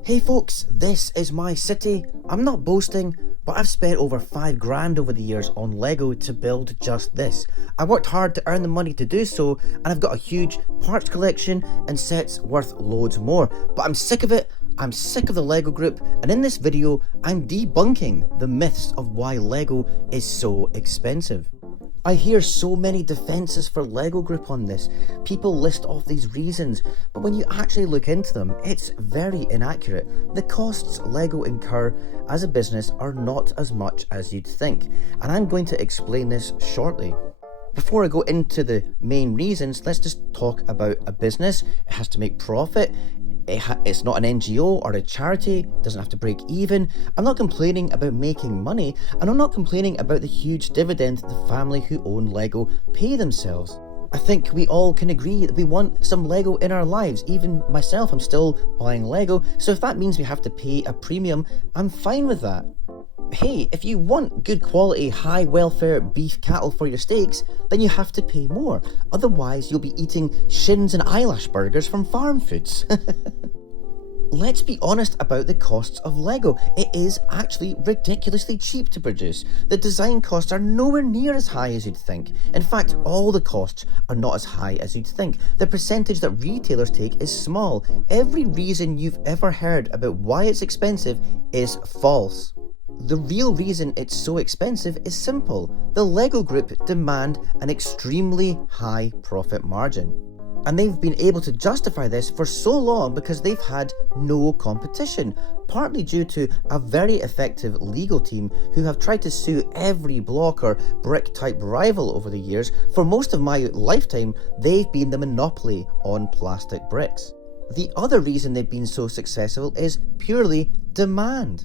Hey folks, this is my city. I'm not boasting, but I've spent over 5 grand over the years on Lego to build just this. I worked hard to earn the money to do so, and I've got a huge parts collection and sets worth loads more. But I'm sick of it. I'm sick of the Lego group, and in this video, I'm debunking the myths of why Lego is so expensive. I hear so many defences for Lego Group on this. People list off these reasons, but when you actually look into them, it's very inaccurate. The costs Lego incur as a business are not as much as you'd think, and I'm going to explain this shortly. Before I go into the main reasons, let's just talk about a business. It has to make profit. It's not an NGO or a charity, doesn't have to break even. I'm not complaining about making money, and I'm not complaining about the huge dividend the family who own Lego pay themselves. I think we all can agree that we want some Lego in our lives. Even myself, I'm still buying Lego, so if that means we have to pay a premium, I'm fine with that. Hey, if you want good quality, high welfare beef cattle for your steaks, then you have to pay more. Otherwise, you'll be eating shins and eyelash burgers from farm foods. Let's be honest about the costs of Lego. It is actually ridiculously cheap to produce. The design costs are nowhere near as high as you'd think. In fact, all the costs are not as high as you'd think. The percentage that retailers take is small. Every reason you've ever heard about why it's expensive is false. The real reason it's so expensive is simple. The Lego Group demand an extremely high profit margin. And they've been able to justify this for so long because they've had no competition, partly due to a very effective legal team who have tried to sue every block or brick type rival over the years. For most of my lifetime, they've been the monopoly on plastic bricks. The other reason they've been so successful is purely demand.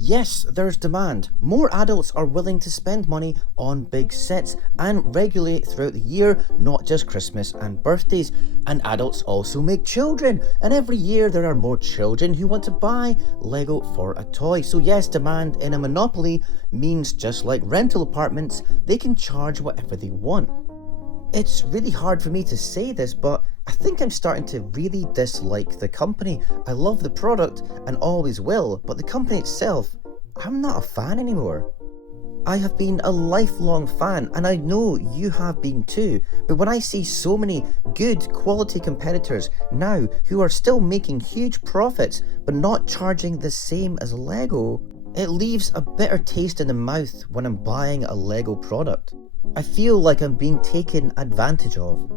Yes, there's demand. More adults are willing to spend money on big sets and regularly throughout the year, not just Christmas and birthdays. And adults also make children, and every year there are more children who want to buy Lego for a toy. So yes, demand in a monopoly means just like rental apartments, they can charge whatever they want. It's really hard for me to say this, but I think I'm starting to really dislike the company. I love the product and always will, but the company itself, I'm not a fan anymore. I have been a lifelong fan, and I know you have been too, but when I see so many good quality competitors now who are still making huge profits but not charging the same as Lego, it leaves a bitter taste in the mouth when I'm buying a Lego product. I feel like I'm being taken advantage of.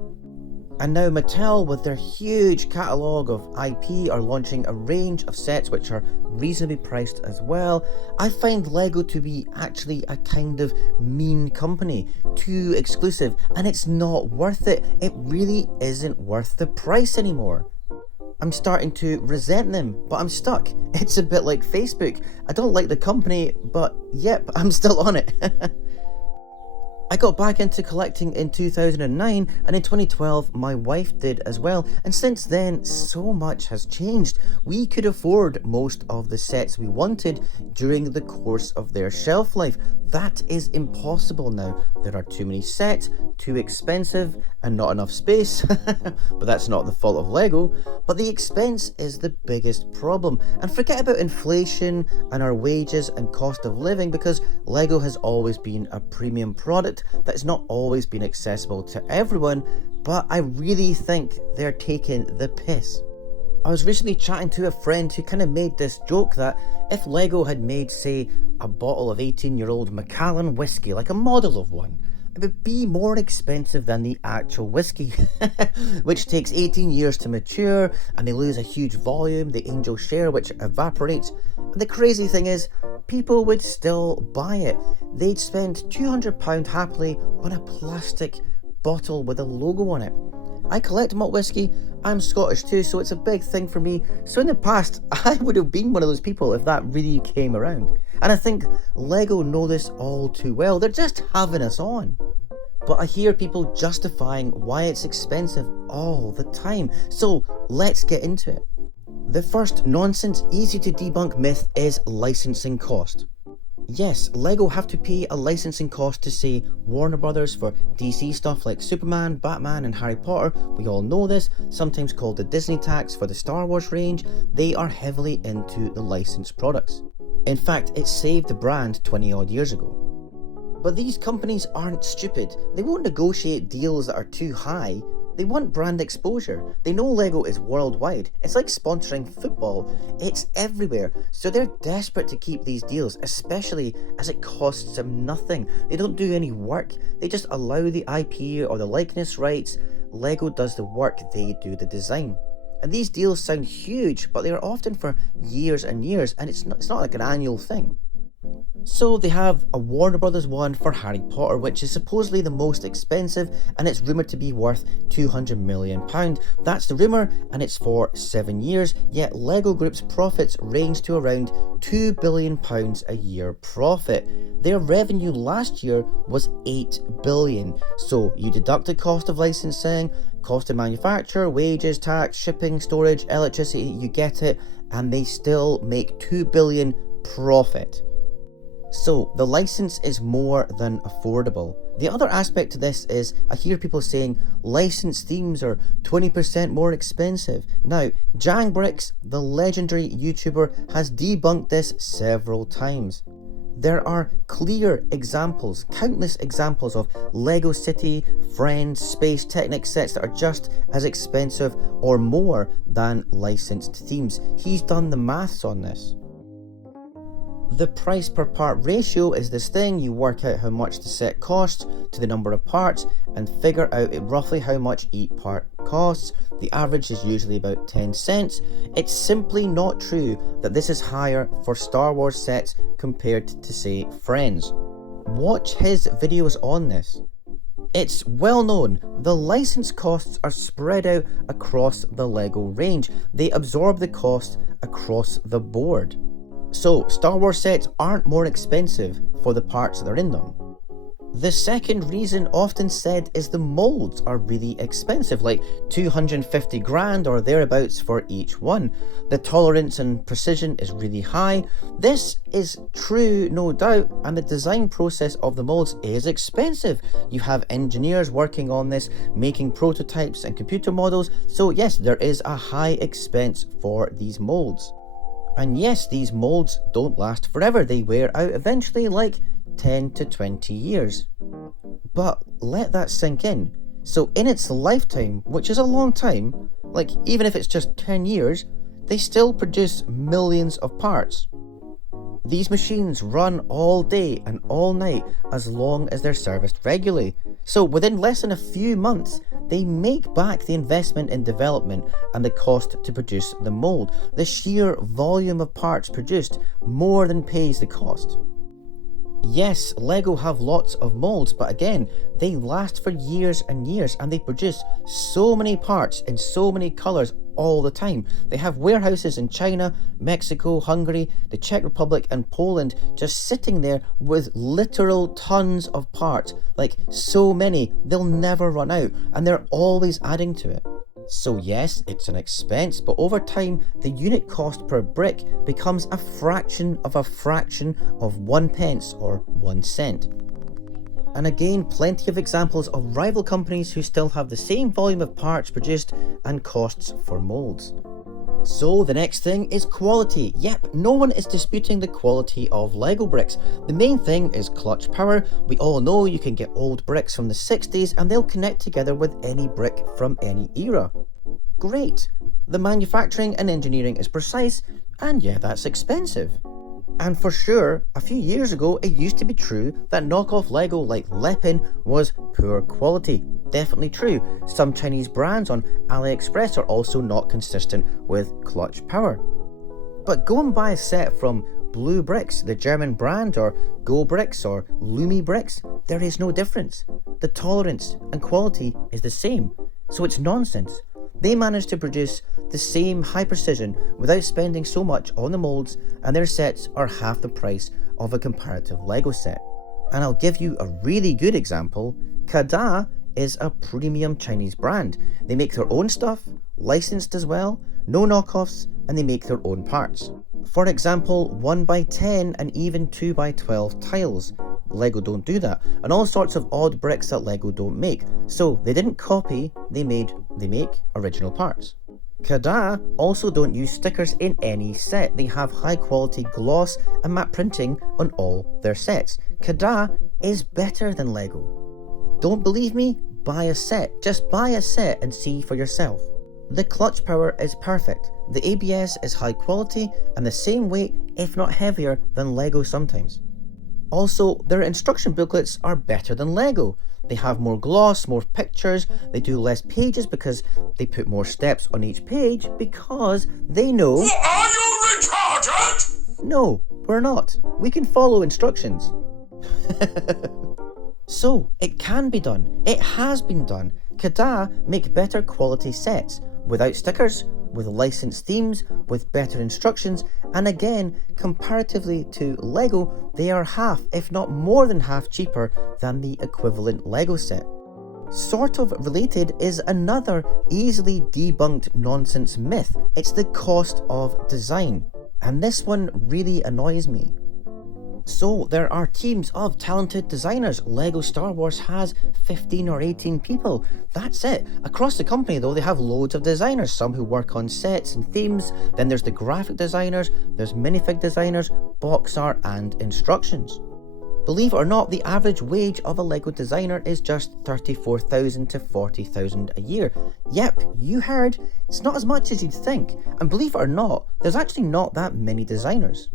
And now Mattel, with their huge catalogue of IP, are launching a range of sets which are reasonably priced as well. I find Lego to be actually a kind of mean company, too exclusive, and it's not worth it. It really isn't worth the price anymore. I'm starting to resent them, but I'm stuck. It's a bit like Facebook. I don't like the company, but yep, I'm still on it. I got back into collecting in 2009, and in 2012 my wife did as well, and since then so much has changed. We could afford most of the sets we wanted during the course of their shelf life. That is impossible now. There are too many sets, too expensive, and not enough space. But that's not the fault of Lego. But the expense is the biggest problem. And forget about inflation and our wages and cost of living, because Lego has always been a premium product that has not always been accessible to everyone, but I really think they're taking the piss. I was recently chatting to a friend who kind of made this joke that if Lego had made, say, a bottle of 18-year-old Macallan whiskey, like a model of one, it would be more expensive than the actual whiskey, which takes 18 years to mature, and they lose a huge volume, the angel share, which evaporates. And the crazy thing is, people would still buy it. They'd spend £200 happily on a plastic bottle with a logo on it. I collect malt whiskey. I'm Scottish too, so it's a big thing for me. So in the past, I would have been one of those people if that really came around. And I think Lego know this all too well. They're just having us on. But I hear people justifying why it's expensive all the time. So let's get into it. The first nonsense, easy to debunk myth is licensing cost. Yes, LEGO have to pay a licensing cost to say Warner Brothers for DC stuff like Superman, Batman and Harry Potter. We all know this, sometimes called the Disney tax for the Star Wars range. They are heavily into the licensed products. In fact, it saved the brand 20 odd years ago. But these companies aren't stupid. They won't negotiate deals that are too high. They want brand exposure. They know LEGO is worldwide. It's like sponsoring football. It's everywhere. So they're desperate to keep these deals, especially as it costs them nothing. They don't do any work. They just allow the IP or the likeness rights. LEGO does the work, they do the design. And these deals sound huge, but they are often for years and years, and it's not like an annual thing. So they have a Warner Brothers one for Harry Potter, which is supposedly the most expensive, and it's rumoured to be worth £200 million. That's the rumour, and it's for 7 years, yet LEGO Group's profits range to around £2 billion a year profit. Their revenue last year was £8 billion. So you deduct the cost of licensing, cost of manufacture, wages, tax, shipping, storage, electricity, you get it, and they still make £2 billion profit. So the license is more than affordable. The other aspect to this is I hear people saying licensed themes are 20% more expensive. Now, JangBricks, the legendary YouTuber, has debunked this several times. There are clear examples, countless examples of LEGO City, Friends, Space Technic sets that are just as expensive or more than licensed themes. He's done the maths on this. The price per part ratio is this thing, you work out how much the set costs to the number of parts and figure out roughly how much each part costs. The average is usually about 10 cents. It's simply not true that this is higher for Star Wars sets compared to say Friends. Watch his videos on this. It's well known, the license costs are spread out across the LEGO range. They absorb the cost across the board. So Star Wars sets aren't more expensive for the parts that are in them. The second reason often said is the molds are really expensive, like 250 grand or thereabouts for each one. The tolerance and precision is really high. This is true, no doubt, and the design process of the molds is expensive. You have engineers working on this, making prototypes and computer models, so yes, there is a high expense for these molds. And yes, these molds don't last forever, they wear out eventually, like 10 to 20 years. But let that sink in. So in its lifetime, which is a long time, like even if it's just 10 years, they still produce millions of parts. These machines run all day and all night as long as they're serviced regularly. So within less than a few months, they make back the investment in development and the cost to produce the mold. The sheer volume of parts produced more than pays the cost. Yes, LEGO have lots of molds, but again, they last for years and years, and they produce so many parts in so many colours all the time. They have warehouses in China, Mexico, Hungary, the Czech Republic and Poland just sitting there with literal tons of parts, like so many, they'll never run out, and they're always adding to it. So yes, it's an expense, but over time, the unit cost per brick becomes a fraction of 1 pence or 1 cent. And again, plenty of examples of rival companies who still have the same volume of parts produced and costs for molds. So the next thing is quality. Yep, no one is disputing the quality of LEGO bricks. The main thing is clutch power. We all know you can get old bricks from the 60s and they'll connect together with any brick from any era. Great. The manufacturing and engineering is precise, and yeah, that's expensive. And for sure, a few years ago, it used to be true that knockoff LEGO like Lepin was poor quality. Definitely true. Some Chinese brands on AliExpress are also not consistent with clutch power. But go and buy a set from Blue Bricks, the German brand, or Go Bricks or Lumi Bricks, there is no difference. The tolerance and quality is the same, so it's nonsense. They managed to produce the same high precision without spending so much on the molds, and their sets are half the price of a comparative LEGO set. And I'll give you a really good example. Kada is a premium Chinese brand. They make their own stuff, licensed as well, no knockoffs, and they make their own parts. For example, 1x10 and even 2x12 tiles. Lego don't do that, and all sorts of odd bricks that Lego don't make. So they didn't copy, they make original parts. Kada also don't use stickers in any set. They have high quality gloss and matte printing on all their sets. Kada is better than Lego. Don't believe me? Buy a set. Just buy a set and see for yourself. The clutch power is perfect. The ABS is high quality and the same weight, if not heavier, than Lego sometimes. Also, their instruction booklets are better than Lego. They have more gloss, more pictures, they do less pages because they put more steps on each page because they know... Are you retarded? No, we're not. We can follow instructions. So, it can be done. It has been done. Kada make better quality sets, without stickers, with licensed themes, with better instructions, and again, comparatively to Lego, they are half, if not more than half cheaper than the equivalent Lego set. Sort of related is another easily debunked nonsense myth. It's the cost of design. And this one really annoys me. So there are teams of talented designers. Lego Star Wars has 15 or 18 people. That's it. Across the company though, they have loads of designers, some who work on sets and themes. Then there's the graphic designers, there's minifig designers, box art and instructions. Believe it or not, the average wage of a Lego designer is just $34,000 to $40,000 a year. Yep, you heard, it's not as much as you'd think. And believe it or not, there's actually not that many designers.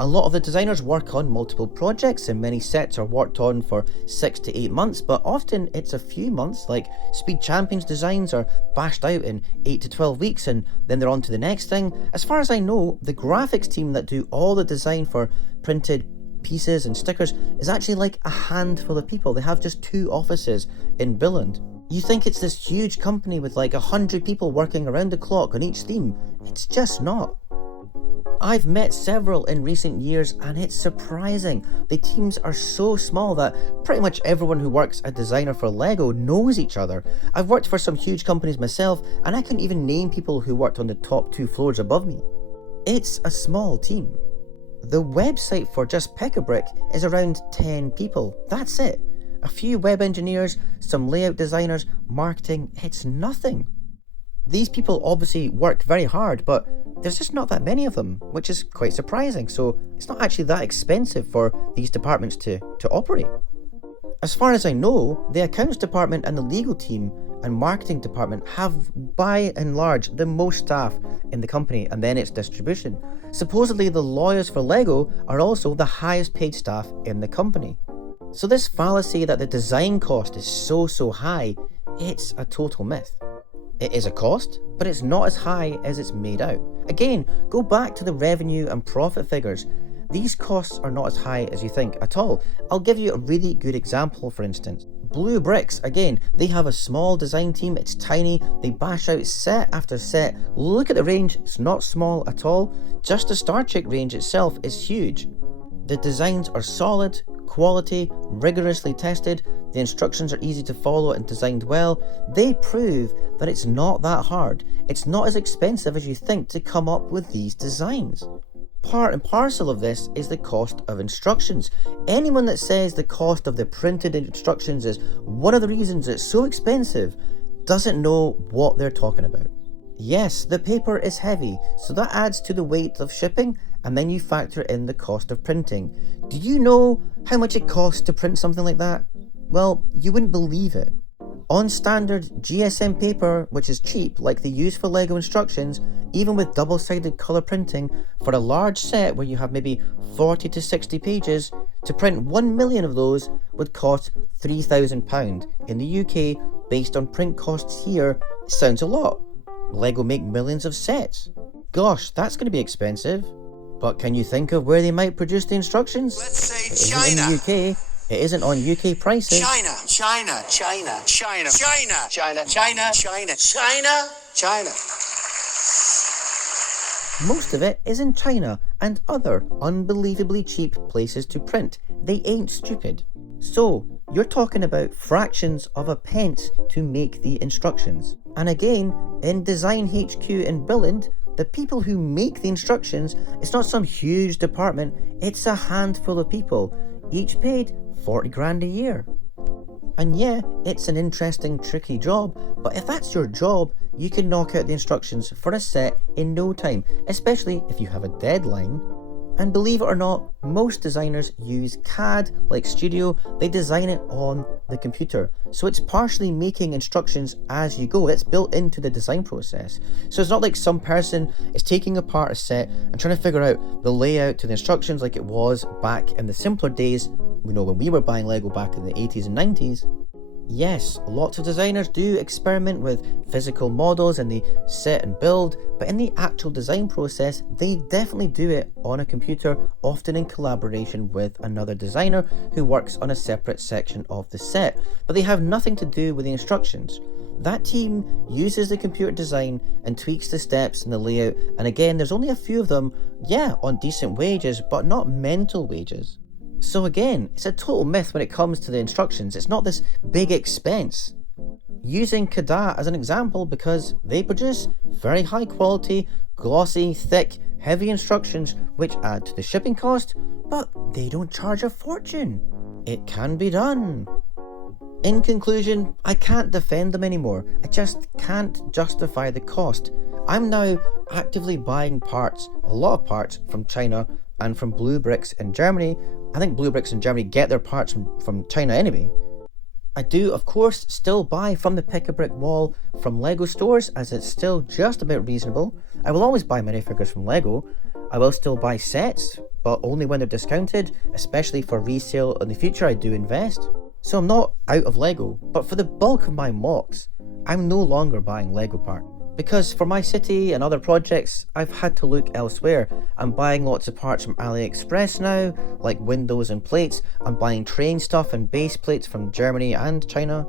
A lot of the designers work on multiple projects and many sets are worked on for 6 to 8 months, but often it's a few months, like Speed Champions designs are bashed out in 8 to 12 weeks and then they're on to the next thing. As far as I know, the graphics team that do all the design for printed pieces and stickers is actually like a handful of people. They have just 2 offices in Billund. You think it's this huge company with like 100 people working around the clock on each theme. It's just not. I've met several in recent years and it's surprising. The teams are so small that pretty much everyone who works as a designer for Lego knows each other. I've worked for some huge companies myself and I couldn't even name people who worked on the top 2 floors above me. It's a small team. The website for just Pick-a-Brick is around 10 people. That's it. A few web engineers, some layout designers, marketing, it's nothing. These people obviously worked very hard, but there's just not that many of them, which is quite surprising, so it's not actually that expensive for these departments to operate. As far as I know, the accounts department and the legal team and marketing department have, by and large, the most staff in the company, and then its distribution. Supposedly the lawyers for Lego are also the highest paid staff in the company. So this fallacy that the design cost is so high, it's a total myth. It is a cost, but it's not as high as it's made out. Again, go back to the revenue and profit figures. These costs are not as high as you think at all. I'll give you a really good example, for instance. Blue Bricks, again, they have a small design team, it's tiny, they bash out set after set. Look at the range, it's not small at all. Just the Star Trek range itself is huge. The designs are solid, quality, rigorously tested, the instructions are easy to follow and designed well. They prove that it's not that hard. It's not as expensive as you think to come up with these designs. Part and parcel of this is the cost of instructions. Anyone that says the cost of the printed instructions is one of the reasons it's so expensive doesn't know what they're talking about. Yes, the paper is heavy, so that adds to the weight of shipping, and then you factor in the cost of printing. Do you know how much it costs to print something like that? Well, you wouldn't believe it. On standard GSM paper, which is cheap, like they use for Lego instructions, even with double-sided colour printing, for a large set where you have maybe 40 to 60 pages, to print 1 million of those would cost £3,000. In the UK, based on print costs here, it sounds a lot. Lego make millions of sets. Gosh, that's going to be expensive. But can you think of where they might produce the instructions? Let's say It China. isn't in the UK. It isn't on UK prices. China. Most of it is in China and other unbelievably cheap places to print. They ain't stupid. So, you're talking about fractions of a pence to make the instructions. And again, in Design HQ in Billund, The people who make the instructions, it's not some huge department, it's a handful of people, each paid 40 grand a year. And yeah, it's an interesting, tricky job, but if that's your job, you can knock out the instructions for a set in no time, especially if you have a deadline. And believe it or not, most designers use CAD like Studio. They design it on the computer. So it's partially making instructions as you go. It's built into the design process. So it's not like some person is taking apart a set and trying to figure out the layout to the instructions like it was back in the simpler days, when we were buying Lego back in the 80s and 90s. Yes, lots of designers do experiment with physical models and they set and build, but in the actual design process, they definitely do it on a computer, often in collaboration with another designer who works on a separate section of the set, but they have nothing to do with the instructions. That team uses the computer design and tweaks the steps and the layout, and again, there's only a few of them, on decent wages, but not mental wages. So again, it's a total myth when it comes to the instructions. It's not this big expense. Using CAD as an example because they produce very high quality, glossy, thick, heavy instructions which add to the shipping cost, but they don't charge a fortune. It can be done. In conclusion, I can't defend them anymore. I just can't justify the cost. I'm now actively buying parts, a lot of parts, from China and from Blue Bricks in Germany. I think Blue Bricks in Germany get their parts from China anyway. I do, of course, still buy from the Pick-a-Brick wall from Lego stores, as it's still just about reasonable. I will always buy minifigures from Lego. I will still buy sets, but only when they're discounted, especially for resale in the future. I do invest. So I'm not out of Lego, but for the bulk of my mocks, I'm no longer buying Lego parts. Because for my city and other projects, I've had to look elsewhere. I'm buying lots of parts from AliExpress now, like windows and plates. I'm buying train stuff and base plates from Germany and China.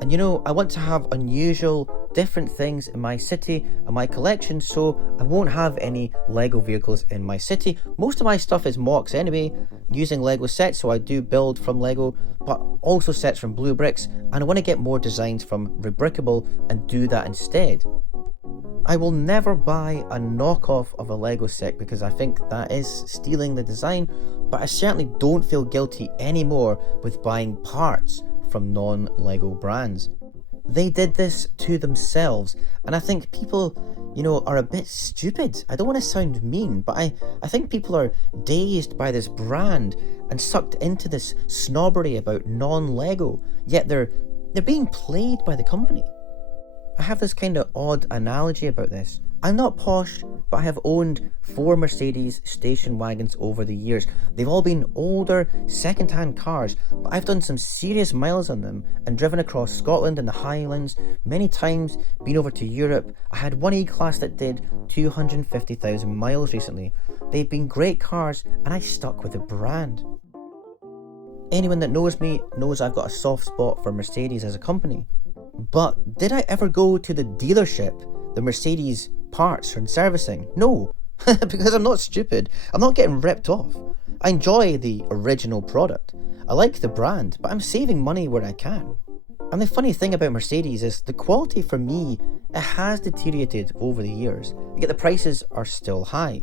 And I want to have unusual, different things in my city and my collection, so I won't have any Lego vehicles in my city. Most of my stuff is mocks anyway, using Lego sets, so I do build from Lego, but also sets from Blue Bricks, and I want to get more designs from Rebrickable and do that instead. I will never buy a knockoff of a Lego set because I think that is stealing the design, but I certainly don't feel guilty anymore with buying parts from non-Lego brands. They did this to themselves, and I think people, are a bit stupid. I don't want to sound mean, but I think people are dazed by this brand and sucked into this snobbery about non-Lego, yet they're being played by the company. I have this kind of odd analogy about this. I'm not posh, but I have owned 4 Mercedes station wagons over the years. They've all been older, second-hand cars, but I've done some serious miles on them and driven across Scotland and the Highlands many times, been over to Europe. I had one E-Class that did 250,000 miles recently. They've been great cars, and I stuck with the brand. Anyone that knows me knows I've got a soft spot for Mercedes as a company. But did I ever go to the dealership, the Mercedes parts and servicing? No, because I'm not stupid. I'm not getting ripped off. I enjoy the original product. I like the brand, but I'm saving money where I can. And the funny thing about Mercedes is the quality for me, it has deteriorated over the years, yet the prices are still high.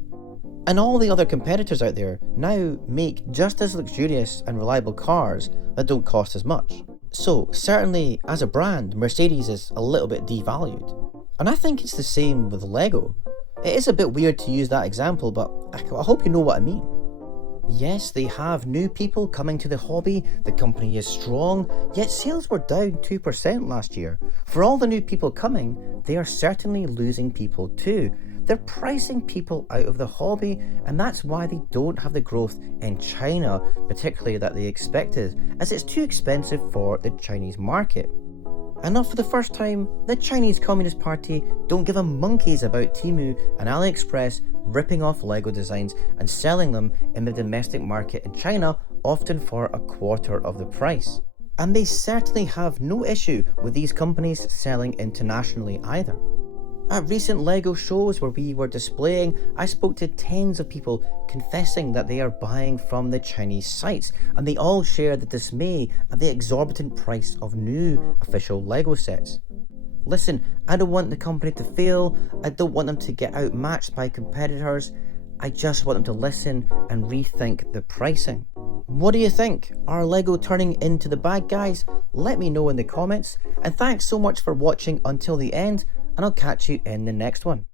And all the other competitors out there now make just as luxurious and reliable cars that don't cost as much. So certainly as a brand, Mercedes is a little bit devalued. And I think it's the same with Lego. It is a bit weird to use that example, but I hope you know what I mean. Yes, they have new people coming to the hobby, the company is strong, yet sales were down 2% last year. For all the new people coming, they are certainly losing people too. They're pricing people out of the hobby, and that's why they don't have the growth in China, particularly that they expected, as it's too expensive for the Chinese market. And not for the first time, the Chinese Communist Party don't give a monkeys about Temu and AliExpress ripping off Lego designs and selling them in the domestic market in China, often for a quarter of the price. And they certainly have no issue with these companies selling internationally either. At recent Lego shows where we were displaying, I spoke to tens of people confessing that they are buying from the Chinese sites, and they all share the dismay at the exorbitant price of new official Lego sets. Listen, I don't want the company to fail. I don't want them to get outmatched by competitors. I just want them to listen and rethink the pricing. What do you think? Are LEGO turning into the bad guys? Let me know in the comments. And thanks so much for watching until the end, and I'll catch you in the next one.